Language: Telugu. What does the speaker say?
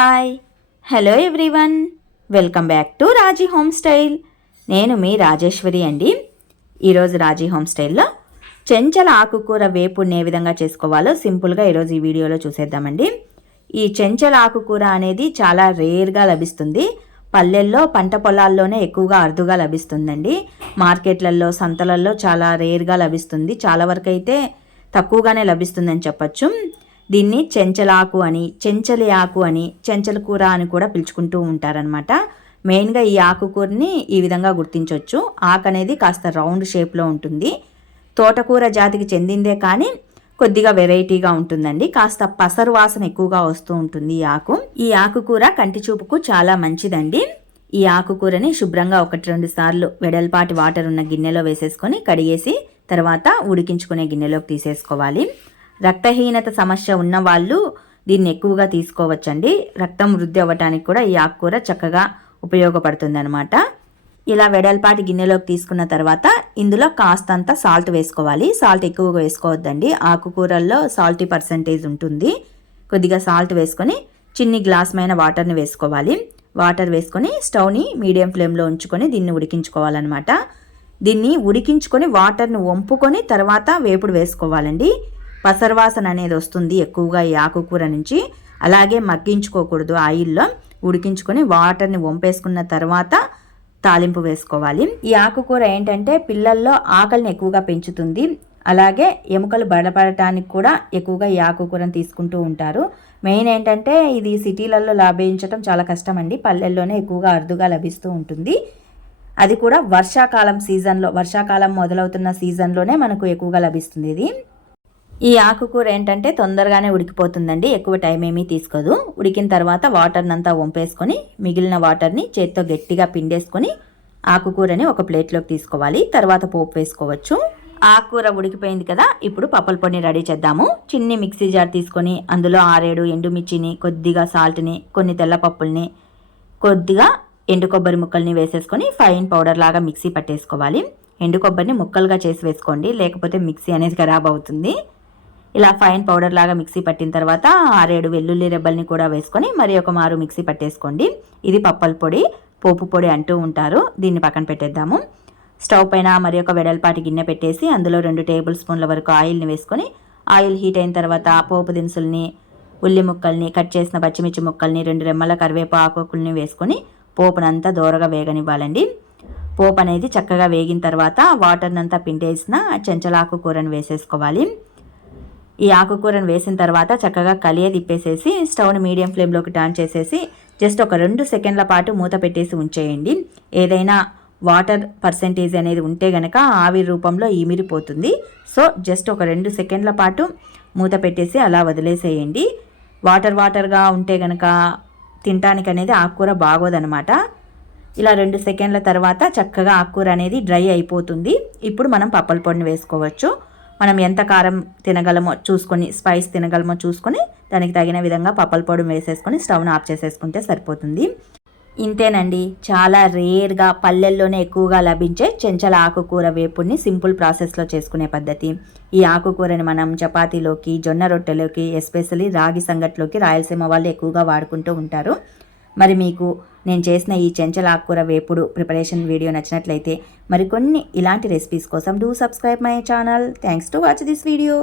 Hi hello everyone, welcome back to Raji homestyle. నేను మీ రాజేశ్వరి అండి. ఈరోజు రాజీ హోమ్స్టైల్లో చెంచల ఆకుకూర వేపుని ఏ విధంగా చేసుకోవాలో సింపుల్గా ఈరోజు ఈ వీడియోలో చూసేద్దామండి. ఈ చెంచల ఆకుకూర అనేది చాలా రేర్గా లభిస్తుంది. పల్లెల్లో పంట పొలాల్లోనే ఎక్కువగా అరుదుగా లభిస్తుందండి. మార్కెట్లలో సంతలలో చాలా రేర్గా లభిస్తుంది. చాలా వరకు అయితే తక్కువగానే లభిస్తుందని చెప్పచ్చు. దీన్ని చెంచలాకు అని, చెంచలి ఆకు అని, చెంచల కూర అని కూడా పిలుచుకుంటూ ఉంటారనమాట. మెయిన్గా ఈ ఆకుకూరని ఈ విధంగా గుర్తించవచ్చు. ఆకు అనేది కాస్త రౌండ్ షేప్లో ఉంటుంది. తోటకూర జాతికి చెందిందే కానీ కొద్దిగా వెరైటీగా ఉంటుందండి. కాస్త పసరు వాసన ఎక్కువగా వస్తూ ఉంటుంది ఈ ఆకు. ఈ ఆకుకూర కంటి చూపుకు చాలా మంచిదండి. ఈ ఆకుకూరని శుభ్రంగా 1-2 సార్లు వెడల్పాటి వాటర్ ఉన్న గిన్నెలో వేసేసుకొని కడిగేసి తర్వాత ఉడికించుకునే గిన్నెలోకి తీసేసుకోవాలి. రక్తహీనత సమస్య ఉన్న వాళ్ళు దీన్ని ఎక్కువగా తీసుకోవచ్చండి. రక్తం వృద్ధి అవ్వటానికి కూడా ఈ ఆకుకూర చక్కగా ఉపయోగపడుతుంది అనమాట. ఇలా వెడల్పాటి గిన్నెలోకి తీసుకున్న తర్వాత ఇందులో కాస్తంత సాల్ట్ వేసుకోవాలి. సాల్ట్ ఎక్కువగా వేసుకోవద్దండి, ఆకుకూరల్లో సాల్టీ పర్సెంటేజ్ ఉంటుంది. కొద్దిగా సాల్ట్ వేసుకొని చిన్ని గ్లాస్మైన వాటర్ని వేసుకోవాలి. వాటర్ వేసుకొని స్టవ్ని మీడియం ఫ్లేమ్లో ఉంచుకొని దీన్ని ఉడికించుకోవాలన్నమాట. దీన్ని ఉడికించుకొని వాటర్ని వంపుకొని తర్వాత వేపుడు వేసుకోవాలండి. పసరవాసన అనేది వస్తుంది ఎక్కువగా ఈ ఆకుకూర నుంచి. అలాగే మగ్గించుకోకూడదు, ఆయిల్లో ఉడికించుకొని వాటర్ని వంపేసుకున్న తర్వాత తాలింపు వేసుకోవాలి. ఈ ఆకుకూర ఏంటంటే పిల్లల్లో ఆకలిని ఎక్కువగా పెంచుతుంది. అలాగే ఎముకలు బలపడటానికి కూడా ఎక్కువగా ఈ ఆకుకూరను తీసుకుంటూ ఉంటారు. మెయిన్ ఏంటంటే ఇది సిటీలలో లభించడం చాలా కష్టం అండి. పల్లెల్లోనే ఎక్కువగా అరుదుగా లభిస్తూ ఉంటుంది. అది కూడా వర్షాకాలం సీజన్లో, వర్షాకాలం మొదలవుతున్న సీజన్లోనే మనకు ఎక్కువగా లభిస్తుంది ఇది. ఈ ఆకుకూర ఏంటంటే తొందరగానే ఉడికిపోతుందండి, ఎక్కువ టైం ఏమీ తీసుకోదు. ఉడికిన తర్వాత వాటర్ని అంతా వంపేసుకొని మిగిలిన వాటర్ని చేత్తో గట్టిగా పిండేసుకొని ఆకుకూరని ఒక ప్లేట్లోకి తీసుకోవాలి. తర్వాత పోపు వేసుకోవచ్చు. ఆకుకూర ఉడికిపోయింది కదా, ఇప్పుడు పప్పుల పొడిని రెడీ చేద్దాము. చిన్ని మిక్సీ జార్ తీసుకొని అందులో 6-7 ఎండుమిర్చిని, కొద్దిగా సాల్ట్ని, కొన్ని తెల్ల పప్పుల్ని, కొద్దిగా ఎండు కొబ్బరి ముక్కల్ని వేసేసుకొని ఫైన్ పౌడర్ లాగా మిక్సీ పట్టేసుకోవాలి. ఎండు కొబ్బరిని ముక్కలుగా చేసి వేసుకోండి, లేకపోతే మిక్సీ అనేది ఖరాబ్ అవుతుంది. ఇలా ఫైన్ పౌడర్ లాగా మిక్సీ పట్టిన తర్వాత 6-7 వెల్లుల్లి రెబ్బల్ని కూడా వేసుకొని మరి ఒక మారు మిక్సీ పట్టేసుకోండి. ఇది పప్పల పొడి, పోపు పొడి అంటూ ఉంటారు. దీన్ని పక్కన పెట్టేద్దాము. స్టవ్ పైన మరి ఒక వెడల్పాటి గిన్నె పెట్టేసి అందులో 2 టేబుల్ స్పూన్ల వరకు ఆయిల్ని వేసుకొని, ఆయిల్ హీట్ అయిన తర్వాత పోపు దినుసుల్ని, ఉల్లి ముక్కల్ని, కట్ చేసిన పచ్చిమిర్చి ముక్కల్ని, 2 రెమ్మల కరివేపాకుల్ని వేసుకొని పోపునంతా దోరగా వేగనివ్వాలండి. పోపు అనేది చక్కగా వేగిన తర్వాత వాటర్నంతా పిండేసిన చెంచలాకు కూరను వేసేసుకోవాలి. ఈ ఆకుకూరను వేసిన తర్వాత చక్కగా కలియ తిప్పేసేసి స్టవ్ని మీడియం ఫ్లేమ్లోకి టర్న్ చేసేసి జస్ట్ ఒక 2 సెకండ్ల పాటు మూత పెట్టేసి ఉంచేయండి. ఏదైనా వాటర్ పర్సెంటేజ్ అనేది ఉంటే గనక ఆవిరి రూపంలో ఈమిరిపోతుంది. సో జస్ట్ ఒక 2 సెకండ్ల పాటు మూత పెట్టేసి అలా వదిలేసేయండి. వాటర్గా ఉంటే గనక తినటానికి అనేది ఆకుకూర బాగోదనమాట. ఇలా 2 సెకండ్ల తర్వాత చక్కగా ఆకుకూర అనేది డ్రై అయిపోతుంది. ఇప్పుడు మనం పప్పల పొడిని వేసుకోవచ్చు. మనం ఎంత కారం తినగలమో చూసుకొని, స్పైస్ తినగలమో చూసుకొని దానికి తగిన విధంగా పప్పల పొడి వేసేసుకొని స్టవ్ను ఆఫ్ చేసేసుకుంటే సరిపోతుంది. ఇంతేనండి, చాలా రేర్గా పల్లెల్లోనే ఎక్కువగా లభించే చెంచల ఆకుకూర వేపుడిని సింపుల్ ప్రాసెస్లో చేసుకునే పద్ధతి. ఈ ఆకుకూరని మనం చపాతీలోకి, జొన్న రొట్టెలోకి, ఎస్పెషల్లీ రాగి సంగట్లోకి రాయలసీమ వాళ్ళు ఎక్కువగా వాడుకుంటూ ఉంటారు. మరి మీకు నేను చేసిన ఈ చెంచల ఆకుకూర వేపుడు ప్రిపరేషన్ వీడియో నచ్చినట్లయితే మరికొన్ని ఇలాంటి రెసిపీస్ కోసం do subscribe my channel. Thanks to watch this video.